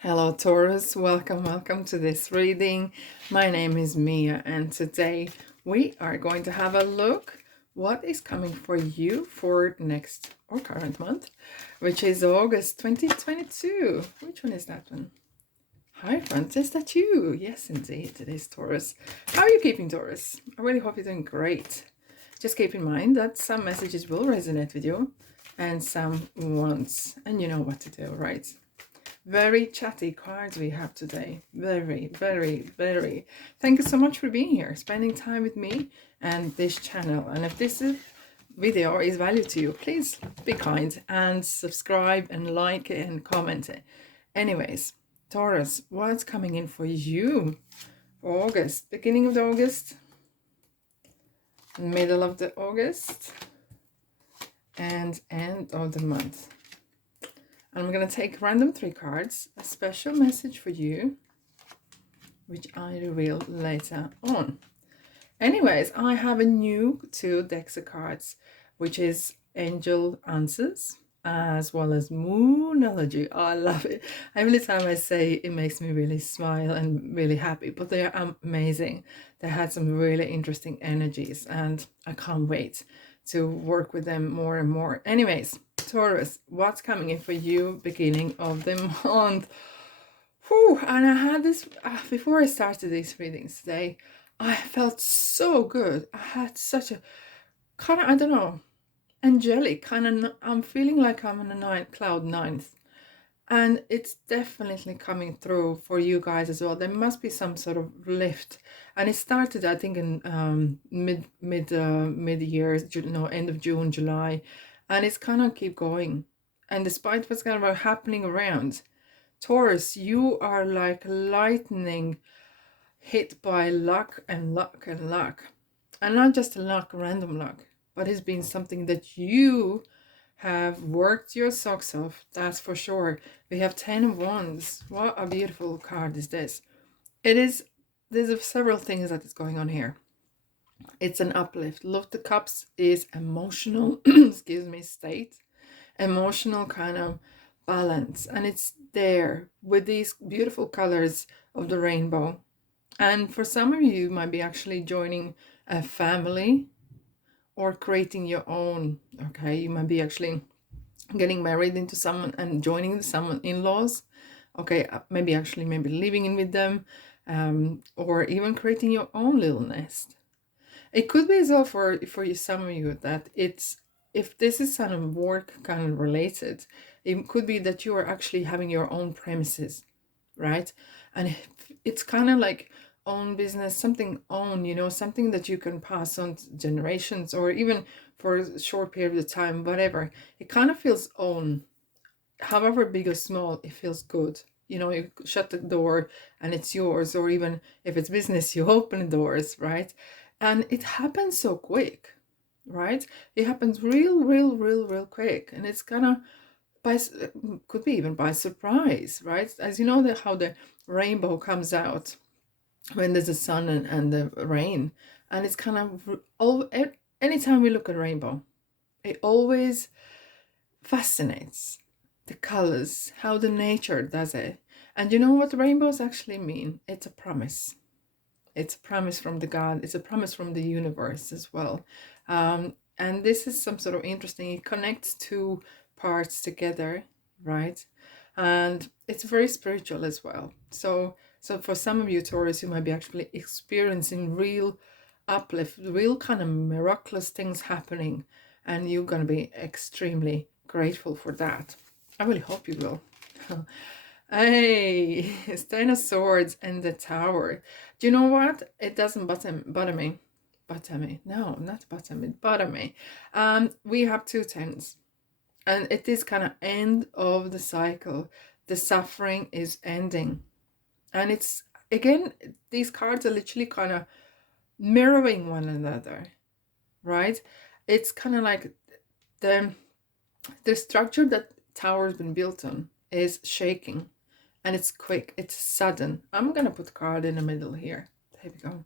Hello, Taurus. Welcome to this reading. My name is Mia, and today we are going to have a look what is coming for you for next or current month, which is August 2022. Which one is that one? Hi, friends. Is that you? Yes, indeed, it is Taurus. How are you keeping, Taurus? I really hope you're doing great. Just keep in mind that some messages will resonate with you and some won't, and you know what to do, right? Very chatty cards we have today. Very. Thank you so much for being here, spending time with me and this channel. And if this video is value to you, please be kind and subscribe and like it and comment it. Anyways, Taurus, what's coming in for you for August? Beginning of the August, middle of the August, and end of the month. I'm going to take random 3 cards, a special message for you, which I reveal later on. Anyways, I have a new 2 decks of cards, which is Angel Answers, as well as Moonology. Oh, I love it. Every time I say it makes me really smile and really happy, but they are amazing. They had some really interesting energies, and I can't wait to work with them more and more. Anyways, Taurus, what's coming in for you beginning of the month? Whew, and I had this, before I started these readings today, I felt so good. I had such a kind of, I don't know, angelic kind of, I'm feeling like I'm on a cloud ninth. And it's definitely coming through for you guys as well. There must be some sort of lift, and it started, I think, in mid year, end of June, July, and it's kind of keep going. And despite what's kind of happening around, Taurus, you are like lightning hit by luck and luck and luck, and not just luck, random luck, but it's been something that you have worked your socks off, that's for sure. We have 10 of Wands. What a beautiful card is this. There's several things that is going on here. It's an uplift. Love the Cups is emotional, excuse me, state. Emotional kind of balance. And it's there with these beautiful colors of the rainbow. And for some of you might be actually joining a family or creating your own. Okay, you might be actually getting married into someone and joining someone in-laws. Okay, maybe living in with them, or even creating your own little nest. It could be as well for you, some of you, that it's, if this is kind of work kind of related, it could be that you are actually having your own premises, right? And it's kind of like own business, something own, something that you can pass on to generations, or even for a short period of time, whatever. It kind of feels own, however big or small, it feels good. You shut the door and it's yours, or even if it's business, you open the doors, right? And it happens so quick, right? It happens real quick, and it's kind of could be even by surprise, right? As you know, how the rainbow comes out when there's the sun and the rain, and it's kind of anytime we look at rainbow, it always fascinates the colors, how the nature does it. And you know what rainbows actually mean? It's a promise. It's a promise from the God. It's a promise from the universe as well. And this is some sort of interesting. It connects 2 parts together, right? And it's very spiritual as well. So for some of you, Taurus, you might be actually experiencing real uplift, real kind of miraculous things happening, and you're going to be extremely grateful for that. I really hope you will. Hey, it's 10 of Swords and the Tower. Do you know what? It doesn't bother me. Bother me. No, not bother me. Bother me. We have 2 tens. And it is kind of end of the cycle. The suffering is ending. And it's, again, these cards are literally kind of mirroring one another, right? It's kind of like the structure that Tower has been built on is shaking, and it's quick, it's sudden. I'm gonna put a card in the middle here. There we go.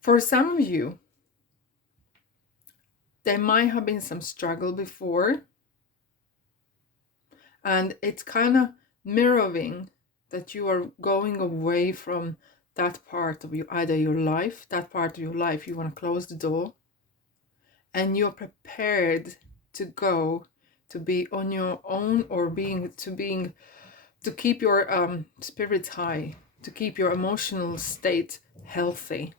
For some of you, there might have been some struggle before, and it's kind of mirroring that you are going away from that part of you, either your life, that part of your life, you want to close the door, and you're prepared to go to be on your own, or to keep your spirits high, to keep your emotional state healthy.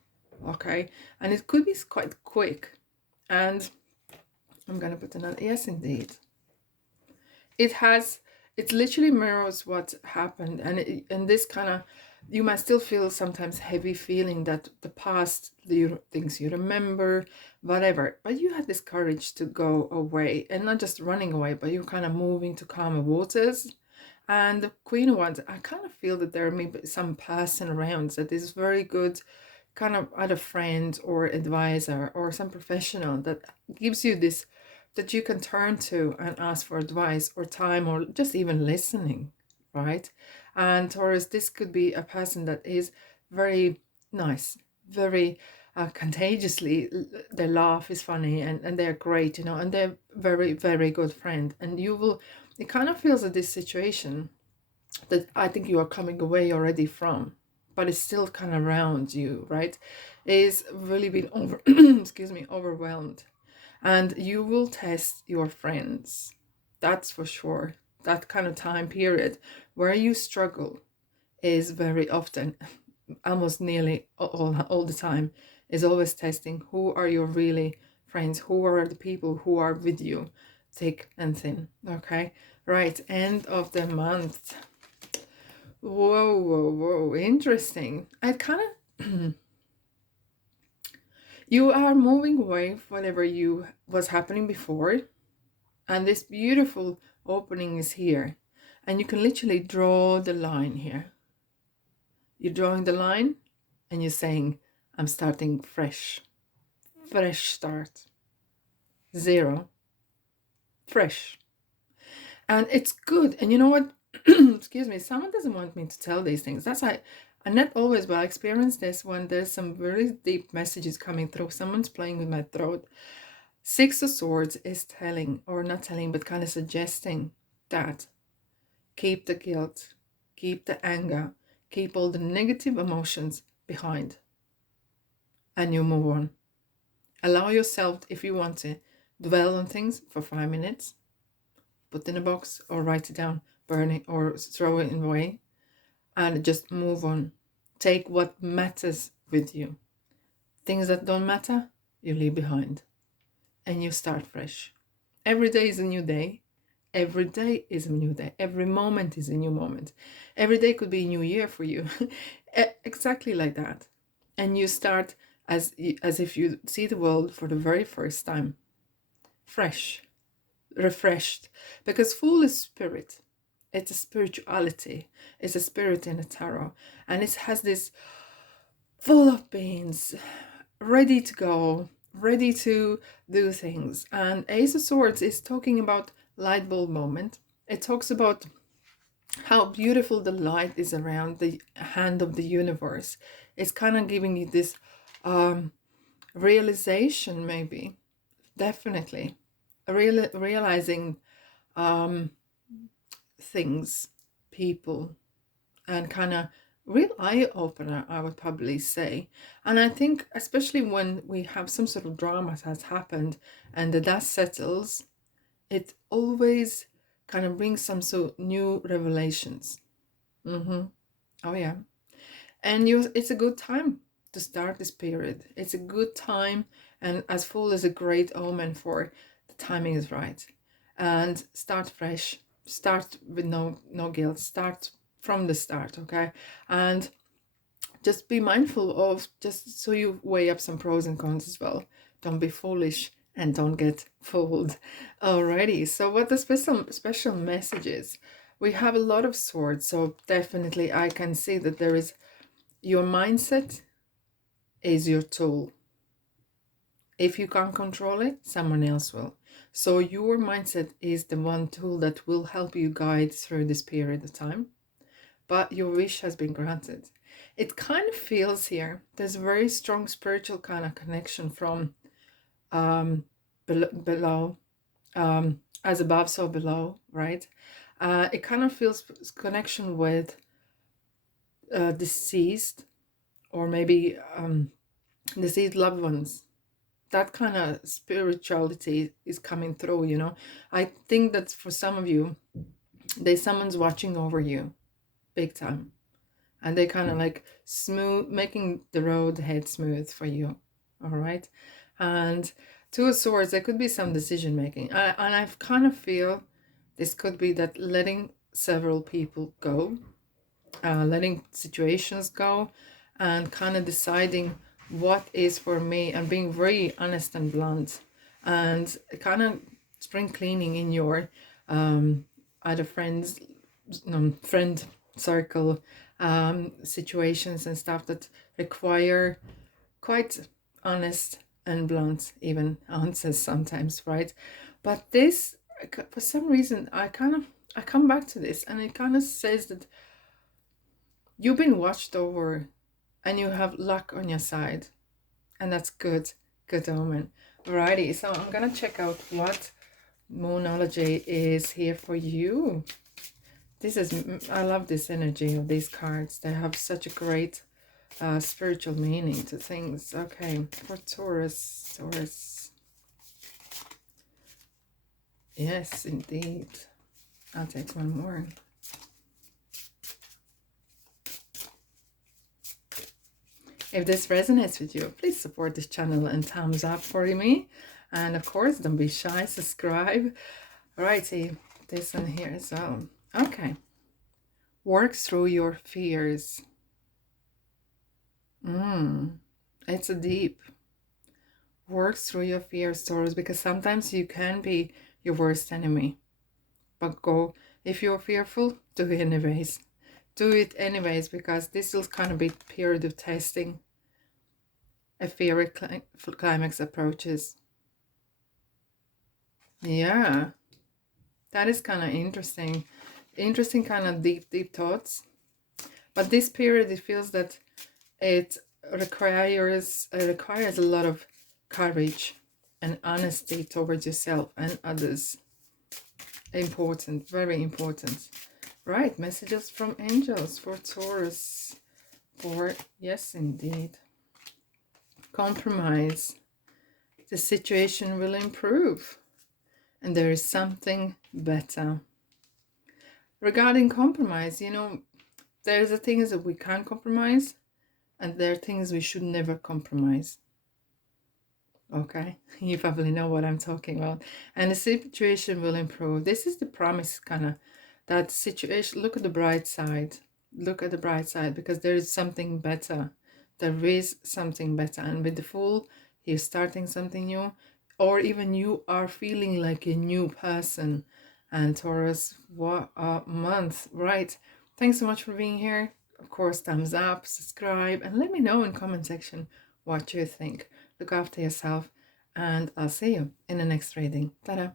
Okay, and it could be quite quick. And I'm gonna put another, yes, indeed, it has, it literally mirrors what happened. And this kind of, you might still feel sometimes heavy feeling that the past, the things you remember, whatever, but you had this courage to go away, and not just running away, but you're kind of moving to calmer waters. And the Queen of Wands, I kind of feel that there may be some person around that is very good, kind of either friend or advisor or some professional that gives you this, that you can turn to and ask for advice or time, or just even listening, right? And Taurus, this could be a person that is very nice, very contagiously, their laugh is funny, and they're great, you know, and they're very, very good friend. And you will, it kind of feels that this situation that I think you are coming away already from, but it's still kind of around you, right, is really been over excuse me, overwhelmed. And you will test your friends, that's for sure. That kind of time period where you struggle is very often, almost nearly all the time, is always testing who are your really friends, who are the people who are with you, thick and thin. Okay, right, end of the month. Whoa, whoa, whoa, interesting. I kind of you are moving away from whatever you was happening before, and this beautiful opening is here, and you can literally draw the line here. You're drawing the line and you're saying, I'm starting fresh. Fresh start. Zero. Fresh. And it's good. And you know what? Excuse me. Someone doesn't want me to tell these things. That's why, and not always, but I experience this when there's some very deep messages coming through. Someone's playing with my throat. Six of Swords is telling, or not telling, but kind of suggesting that keep the guilt, keep the anger, keep all the negative emotions behind, and you move on. Allow yourself, if you want to, dwell on things for 5 minutes, put in a box or write it down, burn it or throw it away, and just move on. Take what matters with you. Things that don't matter, you leave behind, and you start fresh. Every day is a new day. Every day is a new day. Every moment is a new moment. Every day could be a new year for you. Exactly like that. And you start as if you see the world for the very first time. Fresh, refreshed. Because Fool is spirit. It's a spirituality. It's a spirit in a tarot. And it has this full of beans, ready to go, ready to do things. And Ace of Swords is talking about light bulb moment. It talks about how beautiful the light is around the hand of the universe. It's kind of giving you this realization, maybe, definitely, realizing things, people, and kind of real eye opener, I would probably say. And I think especially when we have some sort of drama that has happened and the dust settles, it always kind of brings some sort of new revelations. Oh yeah. And it's a good time to start this period. It's a good time, and as Fool is a great omen for the timing is right. And start fresh. Start with no guilt. Start from the start, okay? And just be mindful of, just so you weigh up some pros and cons as well. Don't be foolish and don't get fooled. Alrighty, so what the special messages? We have a lot of swords, so definitely I can see that there is your mindset is your tool. If you can't control it, someone else will. So your mindset is the one tool that will help you guide through this period of time. But your wish has been granted. It kind of feels here, there's a very strong spiritual kind of connection from below, as above, so below, right? It kind of feels connection with deceased, or maybe deceased loved ones. That kind of spirituality is coming through, you know. I think that for some of you, there's someone's watching over you big time, and they kind of like smooth, making the road ahead smooth for you. All right. And Two of Swords, there could be some decision making, and I kind of feel this could be that letting several people go, letting situations go, and kind of deciding what is for me, and being very honest and blunt, and kind of spring cleaning in your either friend circle, situations and stuff that require quite honest and blunt even answers sometimes, right? But this, for some reason, I come back to this, and it kind of says that you've been watched over and you have luck on your side, and that's good omen. Alrighty, so I'm gonna check out what Moonology is here for you. This is, I love this energy of these cards. They have such a great spiritual meaning to things. Okay, for Taurus. Yes, indeed. I'll take one more. If this resonates with you, please support this channel and thumbs up for me. And of course, don't be shy, subscribe. Alrighty, this one here as well. Okay. Work through your fears. It's a deep. Work through your fears, Taurus, because sometimes you can be your worst enemy. But go, if you're fearful, do it anyways. Do it anyways, because this will kind of be a period of testing. A fiery climax approaches. Yeah, that is kind of interesting. Interesting kind of deep thoughts. But this period, it feels that it requires a lot of courage and honesty towards yourself and others. Important, very important. Right, messages from angels for Taurus. For, yes, indeed. Compromise. The situation will improve, and there is something better. Regarding compromise, you know, there's the things that we can't compromise, and there are things we should never compromise. Okay, you probably know what I'm talking about. And the situation will improve. This is the promise, kind of, that situation. Look at the bright side. Look at the bright side, because there is something better. There is something better. And with the Fool, you're starting something new, or even you are feeling like a new person. And Taurus, what a month, right? Thanks so much for being here. Of course, thumbs up, subscribe, and let me know in comment section what you think. Look after yourself, and I'll see you in the next reading. Ta-da!